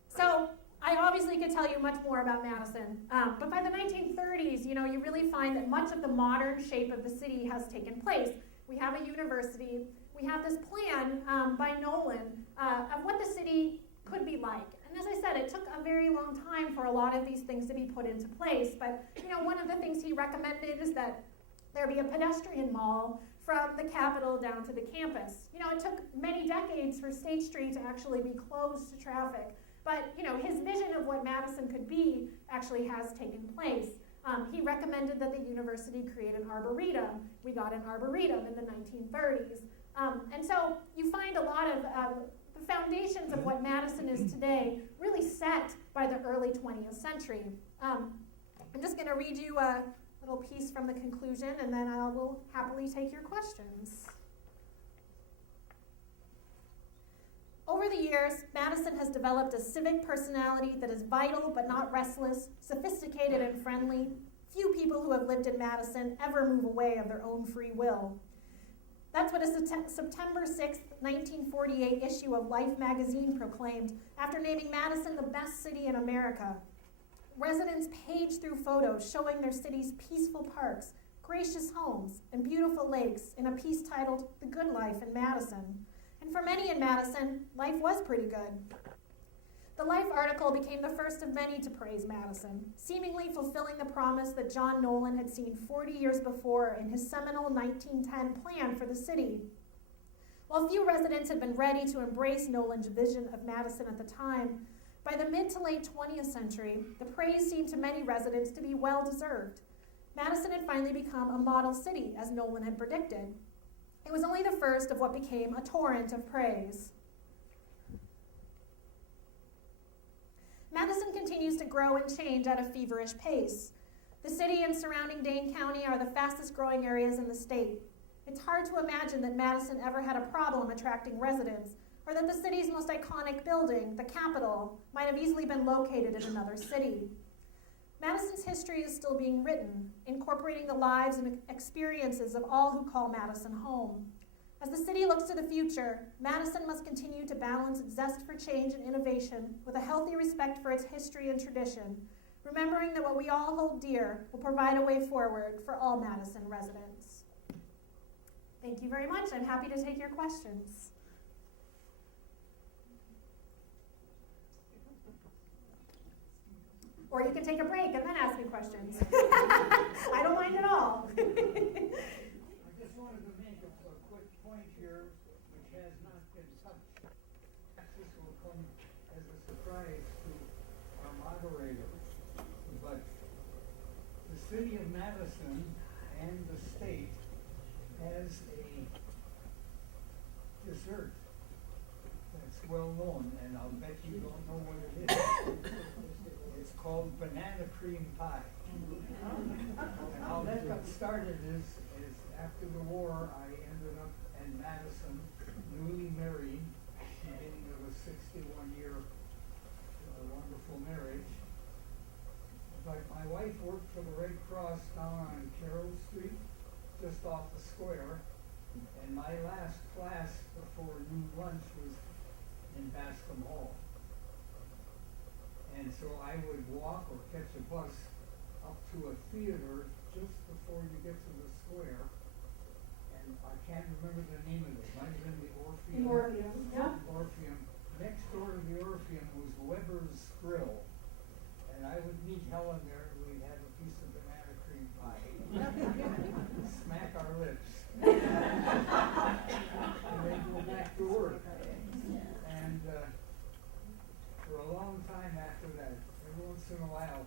So I obviously could tell you much more about Madison, but by the 1930s, you really find that much of the modern shape of the city has taken place. We have a university. We have this plan by Nolan of what the city could be like. And as I said, it took a very long time for a lot of these things to be put into place. But one of the things he recommended is that there be a pedestrian mall from the Capitol down to the campus. It took many decades for State Street to actually be closed to traffic. But his vision of what Madison could be actually has taken place. He recommended that the university create an arboretum. We got an arboretum in the 1930s. And so you find a lot of the foundations of what Madison is today really set by the early 20th century. I'm just going to read you a little piece from the conclusion, and then I will happily take your questions. Over the years, Madison has developed a civic personality that is vital but not restless, sophisticated and friendly. Few people who have lived in Madison ever move away of their own free will. That's what a September 6, 1948 issue of Life magazine proclaimed after naming Madison the best city in America. Residents paged through photos showing their city's peaceful parks, gracious homes, and beautiful lakes in a piece titled The Good Life in Madison. And for many in Madison, life was pretty good. The Life article became the first of many to praise Madison, seemingly fulfilling the promise that John Nolan had seen 40 years before in his seminal 1910 plan for the city. While few residents had been ready to embrace Nolan's vision of Madison at the time, by the mid to late 20th century, the praise seemed to many residents to be well-deserved. Madison had finally become a model city, as Nolan had predicted. It was only the first of what became a torrent of praise. Madison continues to grow and change at a feverish pace. The city and surrounding Dane County are the fastest growing areas in the state. It's hard to imagine that Madison ever had a problem attracting residents, or that the city's most iconic building, the Capitol, might have easily been located in another city. Madison's history is still being written, incorporating the lives and experiences of all who call Madison home. As the city looks to the future, Madison must continue to balance its zest for change and innovation with a healthy respect for its history and tradition, remembering that what we all hold dear will provide a way forward for all Madison residents. Thank you very much. I'm happy to take your questions. Or you can take a break and then ask me questions. I don't mind at all. I just wanted to make a quick point here, which has not been touched. This will come as a surprise to our moderator. But the city of Madison and the state has a dessert that's well known, and I'll bet you don't know what it is. It's called banana cream pie. And how that got started is after the war, I ended up in Madison, newly married, beginning of a 61-year wonderful marriage. But my wife worked for the Red Cross down on Carroll Street, just off the square, and my last class before noon lunch was in Bascom Hall. And so I would walk or catch a bus up to a theater just before you get to the square. And I can't remember the name of it. It might have been the Orpheum. Orpheum, yeah. Orpheum. Next door to the Orpheum was Weber's Grill. And I would meet Helen there, and we'd have a piece of banana cream pie. Smack our lips. And then go back to work. And for a long time after that, every once in a while,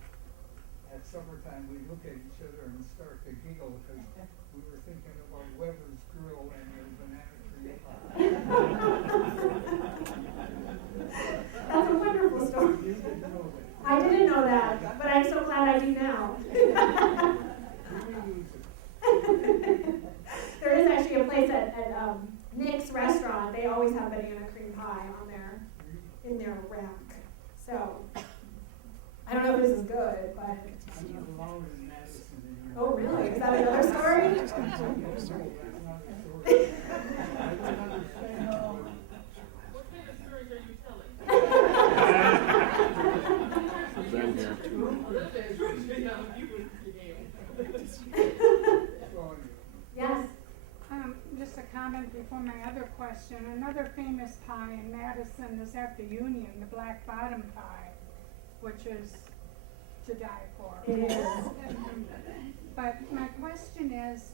at supper time, we'd look at each other and start to giggle because we were thinking about Weber's Grill and their banana cream pie. That's a wonderful story. You didn't know that. I didn't know that, but I'm so glad I do now. We use it. There is actually a place at Nick's restaurant they always have banana cream pie on in their rack. So, I don't know if this is good, but. I'm not alone in Madison anymore. Oh, really? Is that another story? That's another story. I don't understand. What kind of stories are you telling? Been here. Yes. Just a comment before my other question. Another famous pie in Madison is at the Union, the Black Bottom pie, which is to die for. It is. But my question is,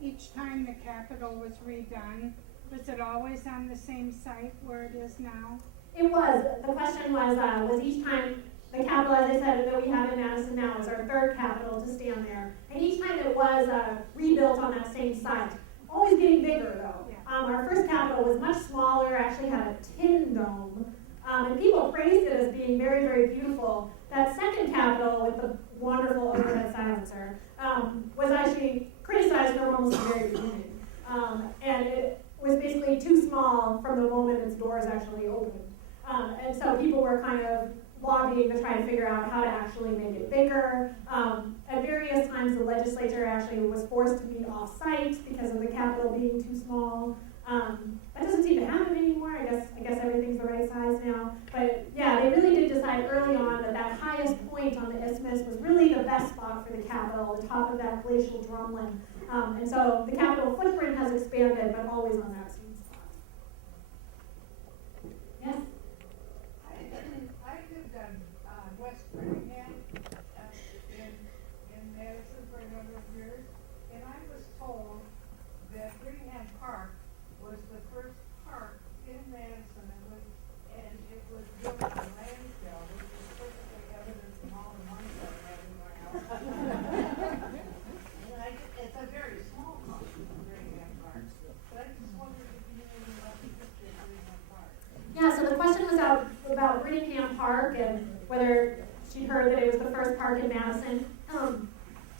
each time the Capitol was redone, was it always on the same site where it is now? It was. The question was each time the Capitol, as I said, that we have in Madison now is our third Capitol to stand there. And each time it was rebuilt on that same site. Always getting bigger though. Yeah. Our first Capitol was much smaller, actually had a tin dome. And people praised it as being very, very beautiful. That second Capitol with the wonderful overhead silencer was actually criticized from almost the very beginning. And it was basically too small from the moment its doors actually opened. And so people were kind of lobbying to try to figure out how to actually make it bigger. At various times, the legislature actually was forced to meet off-site because of the Capitol being too small. That doesn't seem to happen anymore. I guess everything's the right size now. But yeah, they really did decide early on that that highest point on the isthmus was really the best spot for the Capitol, the top of that glacial drumlin. And so the Capitol footprint has expanded, but always on that same spot. Yes? I lived on West Birmingham in Madison for a number of years, and I was told that Birmingham Park was the first park in Madison, and it was built on landfill, which is perfectly evident from all the money that I have in my house. And it's a very small park, Birmingham Park, but I just wondered if you knew anything about the history of Birmingham Park. Yeah, so the question was about Brittingham Park and whether she'd heard that it was the first park in Madison.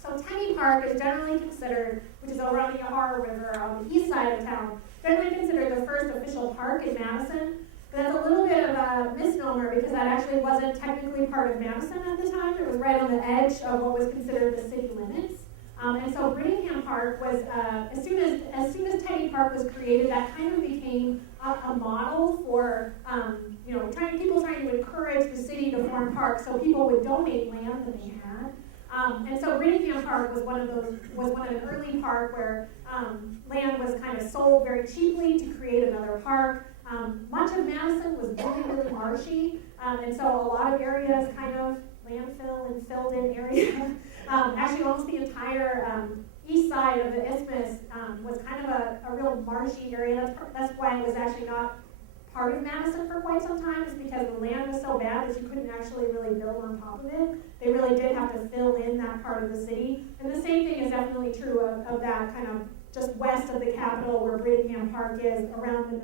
So Tenney Park is generally considered, which is over on the Yahara River on the east side of town, generally considered the first official park in Madison. But that's a little bit of a misnomer because that actually wasn't technically part of Madison at the time. It was right on the edge of what was considered the city limits. And so Brittingham Park was, as soon as Tenney Park was created, that kind of became a model for, people trying to encourage the city to form parks so people would donate land that they had. And so Brittingham Park was one of an early park where land was kind of sold very cheaply to create another park. Much of Madison was really, really marshy, and so a lot of areas kind of landfill and filled in area. Actually, almost the entire east side of the isthmus was kind of a real marshy area. That's why it was actually not part of Madison for quite some time, is because the land was so bad that you couldn't actually really build on top of it. They really did have to fill in that part of the city. And the same thing is definitely true of that kind of just west of the Capitol where Brittingham Park is, around the